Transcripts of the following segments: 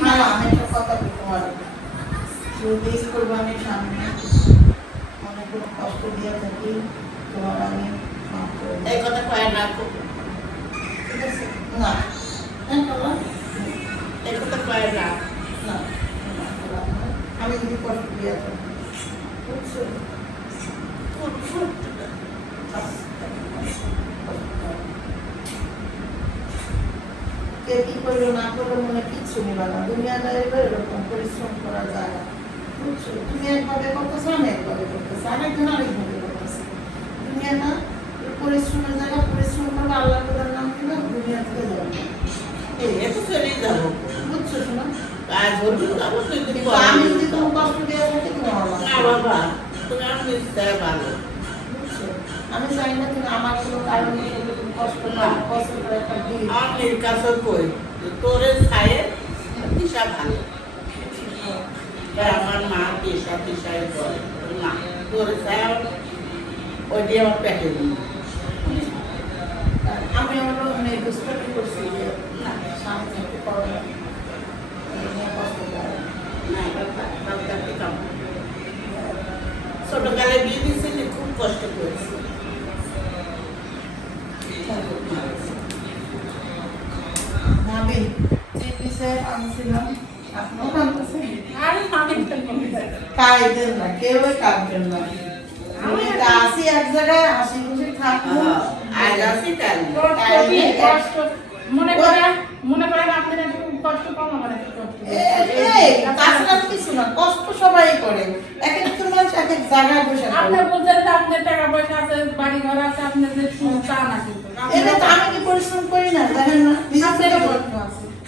হ্যাঁ, আমি কথা কোরবানির সামনে অনেক কষ্ট দিয়ে থাকি তোমার আমি এই কথা কয় না আছে? না হ্যাঁ? এই কথা কয় না না, না, না, না। আমি যদি কষ্ট দিয়ে থাকি বুঝছ? খুব, খুব। কে কি করল না করল মনে কিচ্ছু নিবা না দুনিয়াদারি এরকম পরিশ্রম করা যায় না। বুঝছ? তুমি একভাবে করতেছো আমি একভাবে করতেছি। আরেকজন আরেকভাবে করতেছে। দুনিয়া না পরিশ্রমের জায়গা পরিশ্রম করবে আল্লাহ তাআলার নাম দিবে দুনিয়া থেকে যাবে। চলেই বুঝছ শোনা? আমি যদি তোমার কষ্ট দিয়ে থাকি তুমি না বাবা তুমি আমার ভালো। আমি চাই না তুমি আমার কোনো কারণে কষ্ট পাও কষ্ট করে একটা আমার মেয়ের কই? তোরে দিশা ভালো। আমার মা দিশা দিশায় বলে না তোরে ছায়া ওই দিয়ে আমার পেটে দিই আমি আমার মানে দুষ্কর্ম করছি। না না না বাবা বাবা কাম ছোটকালে বিয়ে দিয়েছিলি খুব কষ্ট করেছি ভাবি যে বিষয়ে আনছিলাম আপনিও কাঁদতেছেন আরে আমি ফেলব না। কাঁদবেন না কেউই কাঁদবেন না। আমি আসি এক জায়গায় হাসি খুশি থাকব। আজ আসি কাল কষ্ট কি কষ্ট। মনে করেন মনে করেন আপনার কষ্ট কম আমার একটু কষ্ট এই, এই, তাছাড়া কিছু না কষ্ট সবাই করে। এক একজন মানুষ এক এক জায়গায় বসে করে। বলছেন যে আপনার টাকা পয়সা আছে বাড়ি ঘর আছে আপনার যে তা না কিন্তু। এটা তো আমি কি পরিশ্রম করি না দেখেন না? আছে।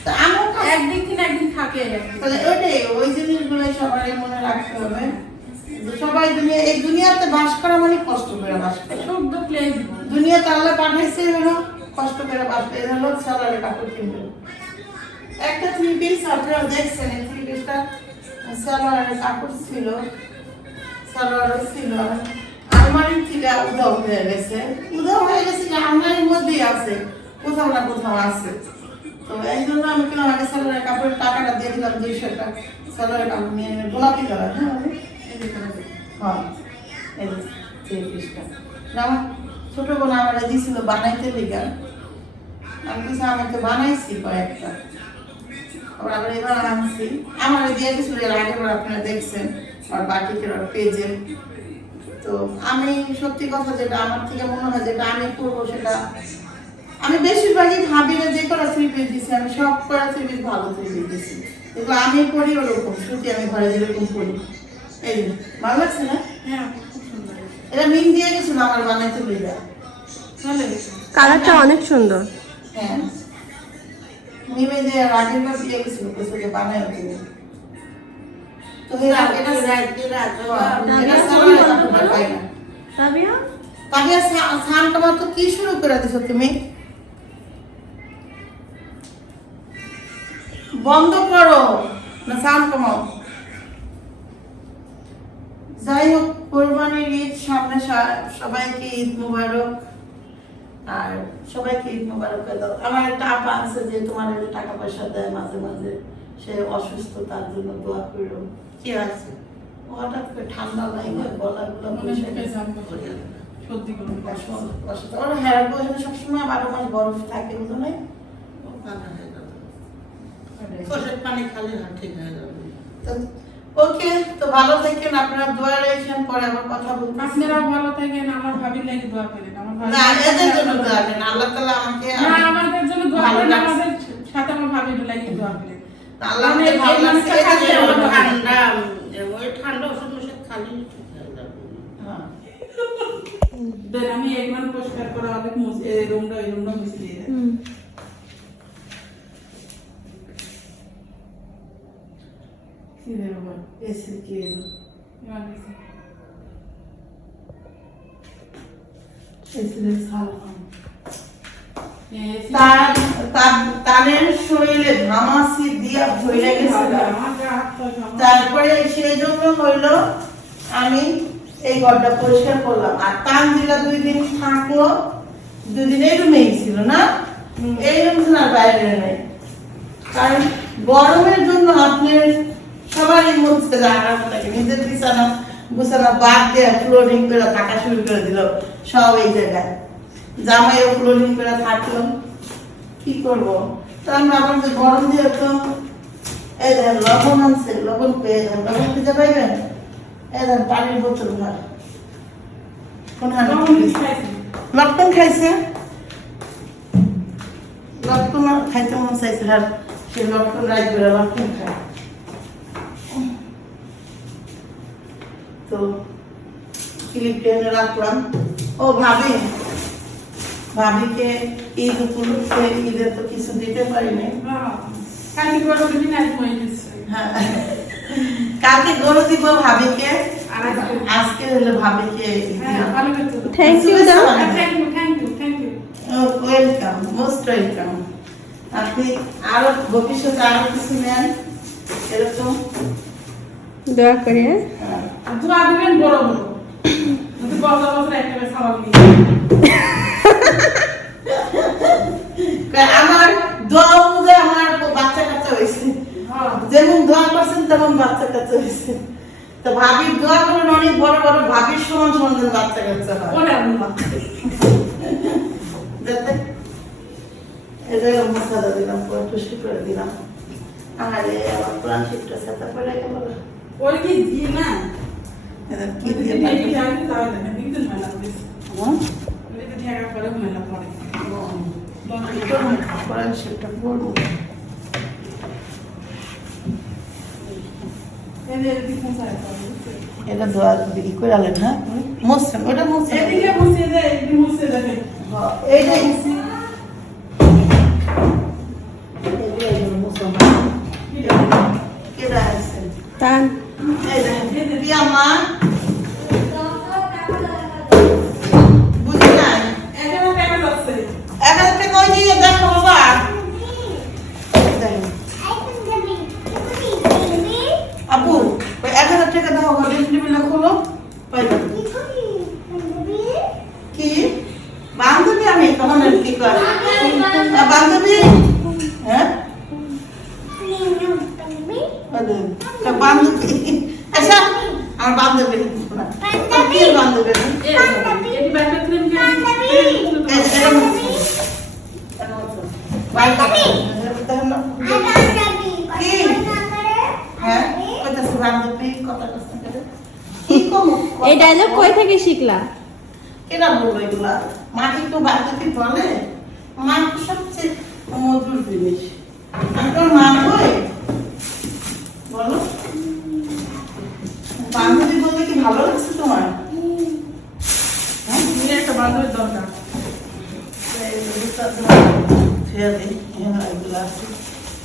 তো কাজ একদিন থেকে একদিন থাকে। তাহলে ওইটাই ওই জিনিসগুলো সবাই মনে রাখতে হবে। সবাই দুনিয়া এই দুনিয়াতে বাস করা মানে কষ্ট করে বাস করা। সুখ দুঃখ লেগে জীবন। দুনিয়াতে আল্লাহ পাঠাইছে হলো কষ্ট করে বাস করে হলো সালারে কাপড় কিনবে। একটা থ্রি পিস আপনারা দেখছেন এই থ্রি পিসটা সালোয়ারের কাপড় ছিল সালোয়ারও ছিল আলমারির থেকে উধাও হয়ে গেছে। উধাও হয়ে গেছে আলমারির মধ্যেই আছে কোথাও না কোথাও আছে। তো হ্যাঁ। হ্যাঁ। বোন আমার দিছিল বানাইতে লিগা। আমি কিছু আমি তো বানাইছি কয়েকটা। আবার এবার আনছি। আমার দিয়ে আগের আপনারা দেখছেন আর বাকি পেজে। তো আমি সত্যি কথা যেটা, আমার থেকে মনে হয় যেটা আমি করব সেটা আমি বেশিরভাগই ভাবি না যে করা পিস দিছি আমি সব করা থ্রি ভালো পিস দিছি। এগুলো আমি করি ওরকম সুতি আমি ঘরে যেরকম করি এই ভালো লাগছে না? হ্যাঁ এটা মিন দিয়ে গেছিল আমার বানাইতে লেগেছে। কালারটা অনেক সুন্দর। হ্যাঁ। মিমে যে আগের বার দিয়ে গেছিল কইছে যে বানায় তুমি তো এটা এটা এটা সালোয়ারের কাপড়টা পাই তাকে সান তোমার তো কি শুরু করে দিছো তুমি? বন্ধ করো। না সান কমাও যাই হোক কোরবানির ঈদ সামনে সবাইকে ঈদ মুবারক। আর সবাইকে ঈদ মুবারক করে দাও। আমার একটা আপা আছে যে তোমার টাকা পয়সা দেয় মাঝে মাঝে। সে অসুস্থ তার জন্য দোয়া করো। কি আছে? হঠাৎ করে ঠান্ডা লাগে গলাগুলো মনে করে সত্যি করে ওর হেয়ার বয়সে সবসময় বারো মাস বরফ থাকে বুঝো নাই? ওষুধ পানি খালি না ঠিক হয়ে যাবে। ওকে তো ভালো থাকেন আপনারা দোয়া রেখেছেন পরে আবার কথা বলব আপনারাও ভালো থাকেন আমার ভাবির লাগে দোয়া করেন আমার ভাবি না এদের জন্য দোয়া করেন আল্লাহ তাআলা আমাকে না আমাদের জন্য দোয়া করেন আমাদের সাথে আমার ভাবির লাগে দোয়া করেন। আল্লাহ মানে আমাকে ভালো লাগছে। ঠান্ডা ওই ঠান্ডা ওষুধ মশুধ খালি ঠিক হয়ে। দেন আমি একবার পরিষ্কার করা হবে মুছে এই রুমটা এই রুমটা মুছে দিয়ে তার তার- তাদের শরীরে ঘামাসি দিয়া ভরে গেছিল তারপরে সেই জন্য হইল আমি এই ঘরটা পরিষ্কার করলাম আর টান দিলা দুই দিন থাকল দুই দিন এই রুমেই ছিল না এই রুম ছিল আর বাইরে নেই কারণ গরমের জন্য আপনার সবারই মন মধ্যে আরাম লাগে। নিজের বিছানা বিছানা বাদ দিয়ে ফ্লোরিং করে থাকা শুরু করে দিল সব এই জায়গায়। জামাইও ফ্লোরিং করে থাকল। কি করব? তো আমি ভাবলাম যে গরম দিয়ে তো এই দেখেন লবণ আনছে লবণ পেয়ে যান লবণ খুঁজে পাইবেন? এই দেখেন পানির বোতল হাতে লটকন খাইছে। লটকন খাইতে মন চাইছে আর সে লটকন রাইট করে লটকন খায় তো ক্লিপ টেনে রাখলাম ও ভাবি ভাবিকে ঈদ উপলক্ষে ঈদে তো কিছু দিতে পারিনি কালকে হয়ে হ্যাঁ। কালকে গরু দিব ভাবিকে আজকে? আজকে হলো ভাবিকে হ্যাঁ thank you thank welcome most welcome আপনি আরও ভবিষ্যতে আরও কিছু নেন এরকম? দোয়া করি হ্যাঁ? আর দোয়া দিবেন বড় বড় বছর বছর একটা সাবাল নিয়ে আমার দোয়া অনুযায়ী আমার বাচ্চা কাচ্চা হয়েছে। হ্যাঁ। যেমন দোয়া করছেন তেমন বাচ্চা কাচ্চা হয়েছে। তো ভাবির দোয়া করেন অনেক বড় বড় ভাবির সমান সমান বাচ্চা কাচ্চা হয়। যাতে জায়গায় মশলা দিলাম পুরো খুশি করে দিলাম। আরে আমার প্রাণ সাথে পড়ে গেল। ওই কি দিয়ে না কি দিয়ে দিয়ে পাঠাবো? আমি যাও না একদিন মেলা দিস হুম? ওই যে ঢাকা করে মেলা পড়ে। প্রাণ শিবটা পড়ব এদের দিকে মুছায় এটা দোয়া বিক্রি করে আলেন হ্যাঁ? মোসেন ওটা মোসেন। এদিকে ওই এক হাজার টাকা দাও ঘরে টেবিলটা খোলো পাইবে কি বান্ধবী আমি তখন আর কি করে আহ, বান্ধবী হ্যাঁ আরে, তা বান্ধবী আচ্ছা আমার বান্ধবী না কি বান্ধবী এটি ব্যাটা ক্রিম এই, এরকম হচ্ছে। এরকম হচ্ছে। বাইরে দেখেন না? হ্যাঁ কইতাছে বান্ধবী কথা কইতাছে কেন? কি কম এই ডায়লগ কই থেকে শিখলা? এরা বলব এগুলা? মাটি তো বান্ধবী বলে মা সবচেয়ে মধুর জিনিস। আপনার মা কই বলো। বান্ধবী বলতে কি ভালো লাগছে তোমার? হ্যাঁ একটা বান্ধবীর দরকার।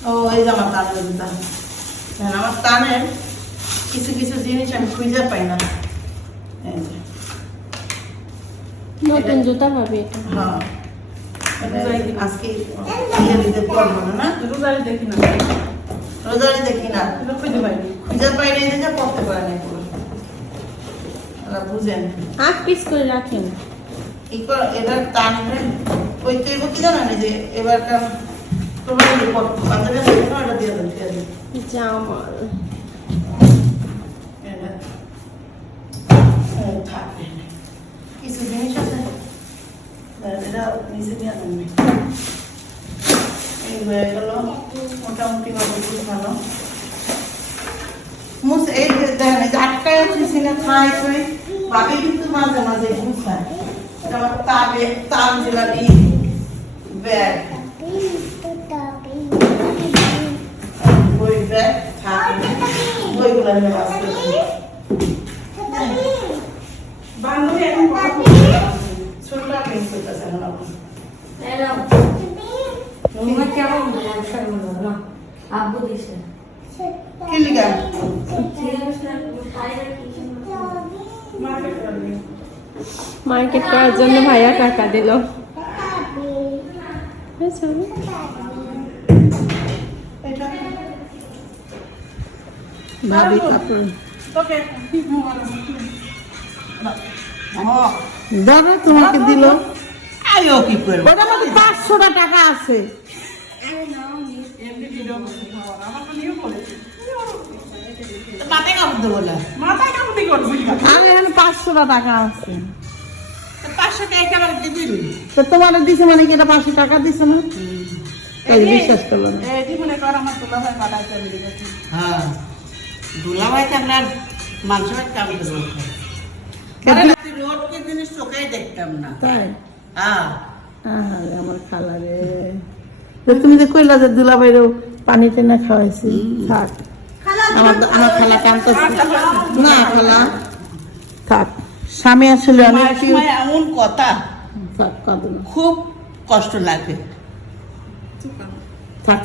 ও এই যে আমার জুতা হ্যাঁ, আমার তানের কিছু কিছু জিনিস আমি খুঁজে পাই না। নতুন জুতা পাবি হ্যাঁ। আজকে ইয়ে না না? রোজারি দেখি না। রোজারি দেখি না। খুঁজে পাইনি। খুঁজে পাই নাই দেখে পড়তে পারে ওরা বুঝেন। আট পিস করে রাখেন। কর এটার ওই তো এবার কি জানেন যে এবারকার তোমার পড়তো না দিয়ে দেন জামাল নিচে দিয়ে আনবে এই হয়ে গেল মোটামুটি খুব ভালো। মুস, এই দেখেন এই যে আটকায় উঠেছি না খাই খাই ভাবে কিন্তু মাঝে মাঝে ঘুষায় আমার তাবে তাল জিলাপি ব্যাগ। বই, ব্যাগ বইগুলো নিয়ে বাস করছি বান্ধবী এখন ছোটটা এখন আপনি তোমার কেমন? ব্যবসা হলো না? আব্বু দিছে। কি লিখা? মার্কেট করার জন্য ভাইয়া টাকা দিল। ভাবি কাপড়। দাদা তোমাকে দিল। আইও কি করব? ওটার মধ্যে পাঁচশোটা টাকা আছে। দেবো আমি এখানে টাকা তোমার দিছে মানে কি এটা পাঁচশো টাকা দিছে না? তাহলে বিশ্বাস করল না। কর আমার তোলা হয় আমি হ্যাঁ। দুলাভাই মাংস ভাত রোড জিনিস দেখতাম না। তাই? আমার খালা রে তুমি যে কইলা যে দুলাভাইরও পানিতে না খাওয়াইছি থাক। আমার আমার খালা কান্ত না খালা। থাক। স্বামী আসলে অনেক এমন কথা। খুব কষ্ট লাগে। থাক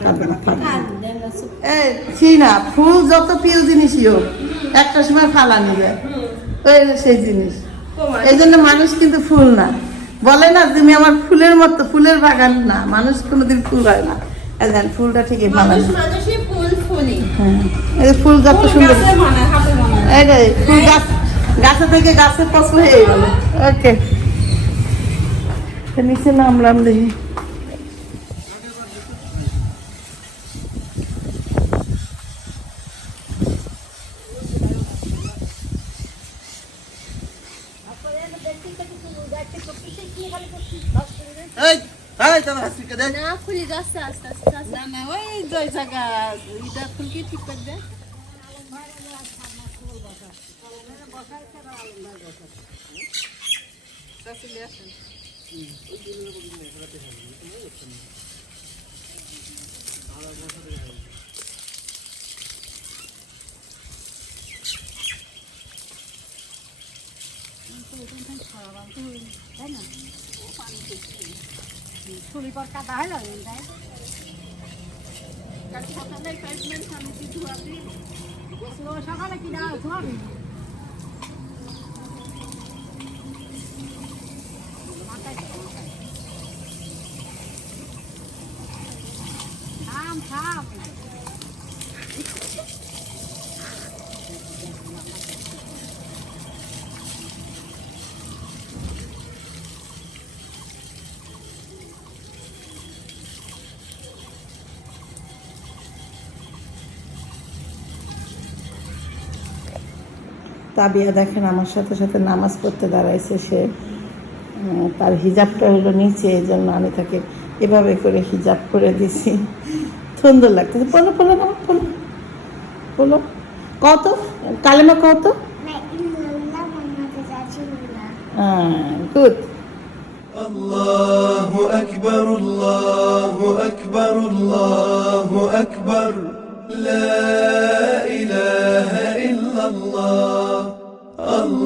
না ফুল যত প্রিয় জিনিসই হোক একটা সময় ফালা নিবে। ওই সেই জিনিস। এই জন্য মানুষ কিন্তু ফুল না। বলে না তুমি আমার ফুলের মতো ফুলের বাগান না মানুষ কোনোদিন ফুল হয় না। ফুলটা ঠিকই ফুলি হ্যাঁ ফুল যত সুন্দর। ফুল গাছ গাছে থেকে গাছে পছন্দ হয়ে গেল। ওকে। নিচে নামলাম দেখি এই এই তোমার হাসিকে দেখ না ফুলি আস্তে আস্তে আস্তে আস্তে। না না ওই দুই জায়গা এটা ফুলকি ঠিক করে দে। চুলিপর কাদা হলো সকালে কি দাও ধোয়াবি তাবিয়া দেখেন আমার সাথে সাথে নামাজ পড়তে দাঁড়াইছে সে উম, তার হিজাবটা হলো নিচে এই জন্য আমি তাকে এভাবে করে হিজাব করে দিছি সুন্দর লাগতেছে বলো বলো না বলো বলো কত কালেমা কত গুড الله أكبر الله أكبر الله أكبر لا إله إلا الله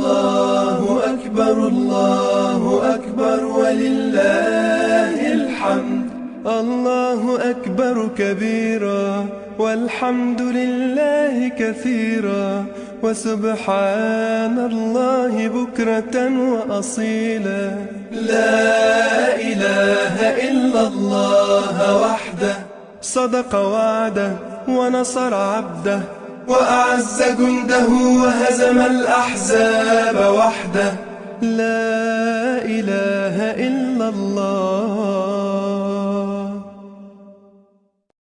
الله أكبر الله أكبر ولله الحمد. الله أكبر كبيرا والحمد لله كثيرا. وسبحان الله بكرة وأصيلا. لا إله إلا الله وحده. صدق وعده ونصر عبده. وأعز جنده وهزم الأحزاب وحده. لا إله إلا الله.